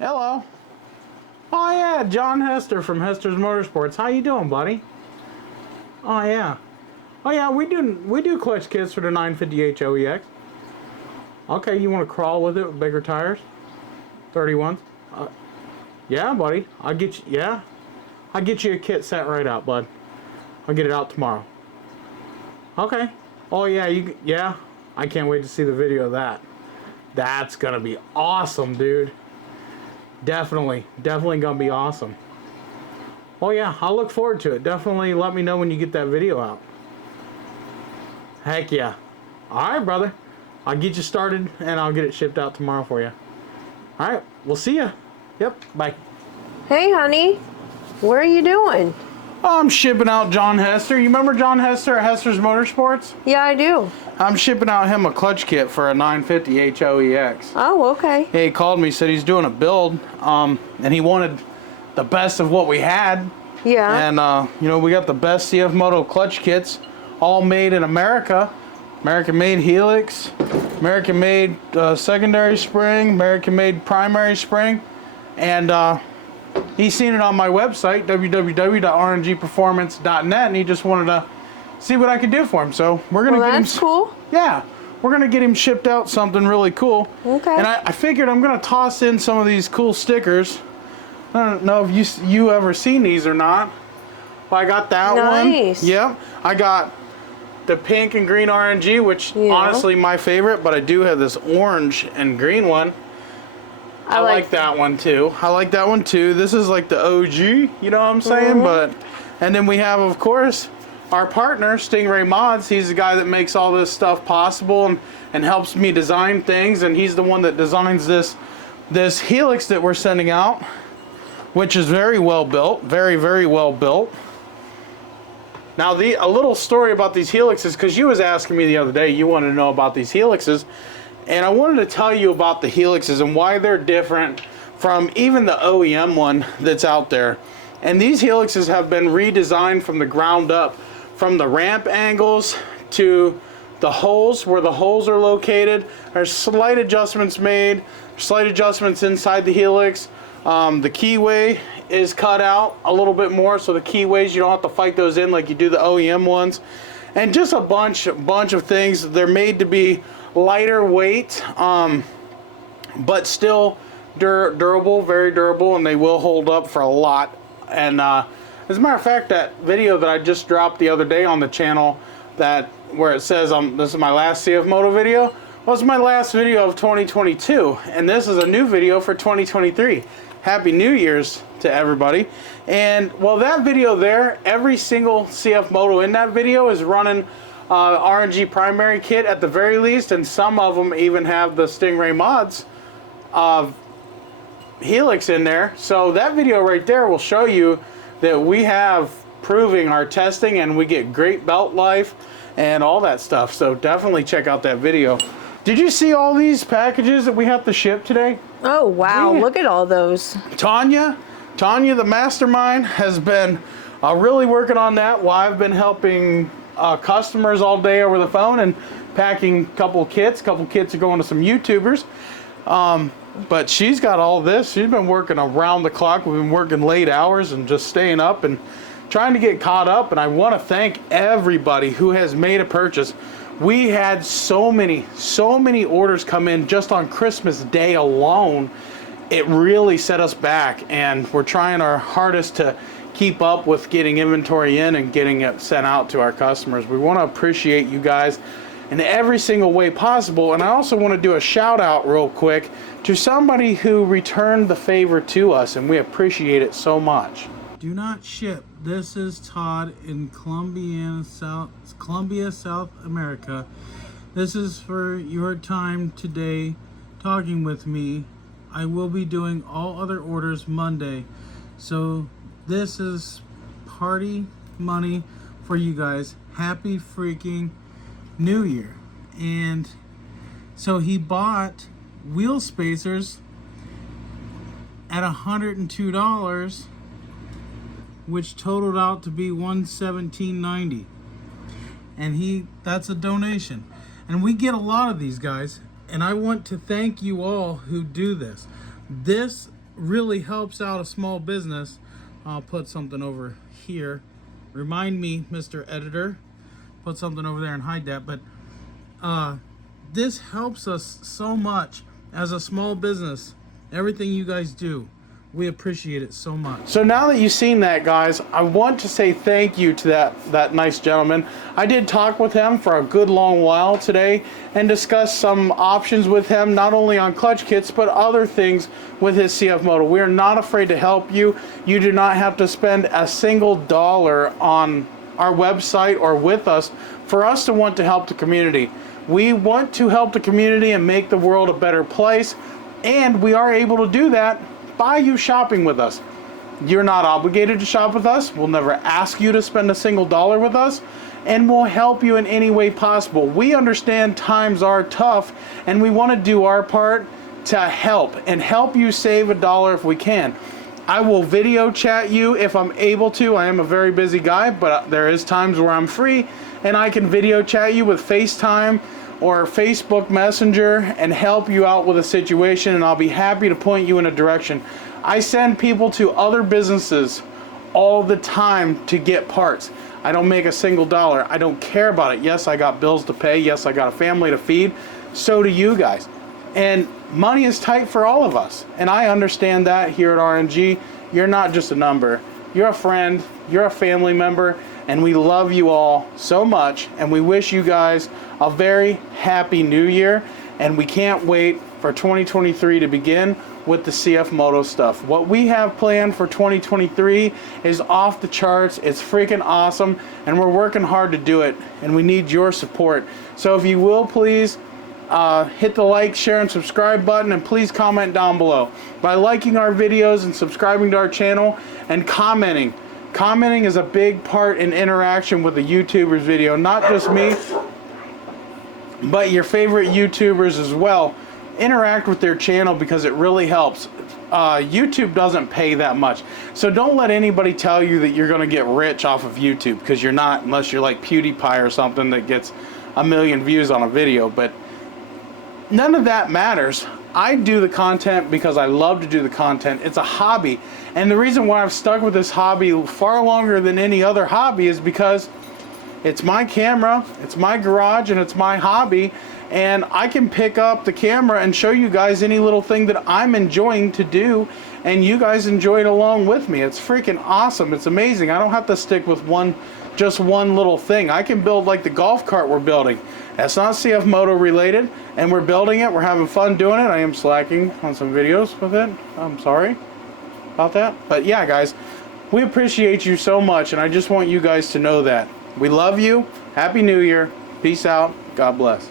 Hello. Oh yeah, John Hester from Hester's Motorsports. How you doing, buddy? Oh yeah. Oh yeah, we do clutch kits for the 950 HOEX. Okay, you want to crawl with it with bigger tires? 31s? Yeah, buddy. I'll get you. Yeah, I'll get you a kit set right out, bud. I'll get it out tomorrow. Okay. Oh yeah, yeah. I can't wait to see the video of that. That's gonna be awesome, dude. Definitely gonna be awesome. Oh yeah, I'll look forward to it. Definitely let me know when you get that video out. Heck yeah. Alright, brother. I'll get you started and I'll get it shipped out tomorrow for you. Alright, we'll see ya. Yep, bye. Hey honey, what are you doing? I'm shipping out John Hester. You remember John Hester at Hester's Motorsports? Yeah, I do. I'm shipping out him a clutch kit for a 950 HOEX. Oh, okay. Yeah, he called me, said he's doing a build, and he wanted the best of what we had. Yeah. And, you know, we got the best CFMOTO clutch kits, all made in America. American-made helix, American-made secondary spring, American-made primary spring. And he's seen it on my website, www.rngperformance.net, and he just wanted to see what I could do for him. So we're gonna get him. That's cool. Yeah, we're gonna get him shipped out something really cool. Okay. And I figured I'm gonna toss in some of these cool stickers. I don't know if you ever seen these or not. But I got that one. Nice. Yep. I got the pink and green R.N.G, which honestly my favorite, but I do have this orange and green one. I like that one too. I like that one too. This is like the OG, you know what I'm saying? And then we have, of course, our partner, Stingray Mods. He's the guy that makes all this stuff possible and helps me design things. And he's the one that designs this helix that we're sending out, which is very well built, very well built. Now, a little story about these helixes, because you was asking me the other day, you wanted to know about these helixes. And I wanted to tell you about the helixes and why they're different from even the OEM one that's out there. And these helixes have been redesigned from the ground up, from the ramp angles to the holes, where the holes are located. There's slight adjustments made, slight adjustments inside the helix. The keyway is cut out a little bit more, so the keyways, you don't have to fight those in like you do the OEM ones. And just a bunch of things. They're made to be lighter weight, but still durable, very durable, and they will hold up for a lot. And as a matter of fact, that video that I just dropped the other day on the channel, where it says this is my last CFMOTO video, was my last video of 2022, and this is a new video for 2023. Happy New Year's to everybody. And well, that video there, every single CFMOTO in that video is running R.N.G primary kit at the very least, and some of them even have the Stingray Mods helix in there. So that video right there will show you that we have proving our testing and we get great belt life and all that stuff. So definitely check out that video. Did you see all these packages that we have to ship today? Oh wow, look at all those. Tanya the mastermind has been really working on that while I've been helping customers all day over the phone and packing a couple kits. Are going to some YouTubers. But she's got all this. She's been working around the clock. We've been working late hours and just staying up and trying to get caught up. And I want to thank everybody who has made a purchase. We had so many orders come in just on Christmas Day alone. It really set us back, and we're trying our hardest to keep up with getting inventory in and getting it sent out to our customers. We want to appreciate you guys in every single way possible. And I also want to do a shout out real quick to somebody who returned the favor to us, and we appreciate it so much. Do not ship. This is Todd in Columbia, South America. This is for your time today talking with me. I will be doing all other orders Monday. So this is party money for you guys. Happy freaking New Year. And so he bought wheel spacers at $102, which totaled out to be $117.90. And that's a donation. And we get a lot of these, guys, and I want to thank you all who do this. This really helps out a small business. I'll put something over here. Remind me, Mr. Editor, put something over there and hide that. But this helps us so much as a small business. Everything you guys do, we appreciate it so much. So now that you've seen that, guys, I want to say thank you to that nice gentleman. I did talk with him for a good long while today and discuss some options with him, not only on clutch kits, but other things with his CFMOTO. We are not afraid to help you. You do not have to spend a single dollar on our website or with us for us to want to help the community. We want to help the community and make the world a better place, and we are able to do that by you shopping with us. You're not obligated to shop with us. We'll never ask you to spend a single dollar with us, and we'll help you in any way possible. We understand times are tough, and we want to do our part to help and help you save a dollar if we can. I will video chat you if I'm able to. I am a very busy guy, but there is times where I'm free and I can video chat you with FaceTime or Facebook Messenger and help you out with a situation, and I'll be happy to point you in a direction. I send people to other businesses all the time to get parts. I don't make a single dollar. I don't care about it. Yes, I got bills to pay. Yes, I got a family to feed. So do you guys. And money is tight for all of us. And I understand that here at R.N.G. You're not just a number. You're a friend. You're a family member. And we love you all so much. And we wish you guys a very happy new year. And we can't wait for 2023 to begin with the CFMOTO stuff. What we have planned for 2023 is off the charts. It's freaking awesome. And we're working hard to do it. And we need your support. So if you will, please hit the like, share, and subscribe button, and please comment down below. By liking our videos and subscribing to our channel and commenting. Commenting is a big part in interaction with the YouTuber's video. Not just me, but your favorite YouTubers as well. Interact with their channel because it really helps. YouTube doesn't pay that much. So don't let anybody tell you that you're going to get rich off of YouTube, because you're not, unless you're like PewDiePie or something that gets 1 million views on a video. But none of that matters. I do the content because I love to do the content. It's a hobby. And the reason why I've stuck with this hobby far longer than any other hobby is because it's my camera, it's my garage, and it's my hobby. And I can pick up the camera and show you guys any little thing that I'm enjoying to do, and you guys enjoy it along with me. It's freaking awesome. It's amazing. I don't have to stick with just one little thing. I can build like the golf cart we're building. That's not CFMOTO related, and we're building it. We're having fun doing it. I am slacking on some videos with it. I'm sorry about that. But yeah, guys, we appreciate you so much, and I just want you guys to know that. We love you. Happy New Year. Peace out. God bless.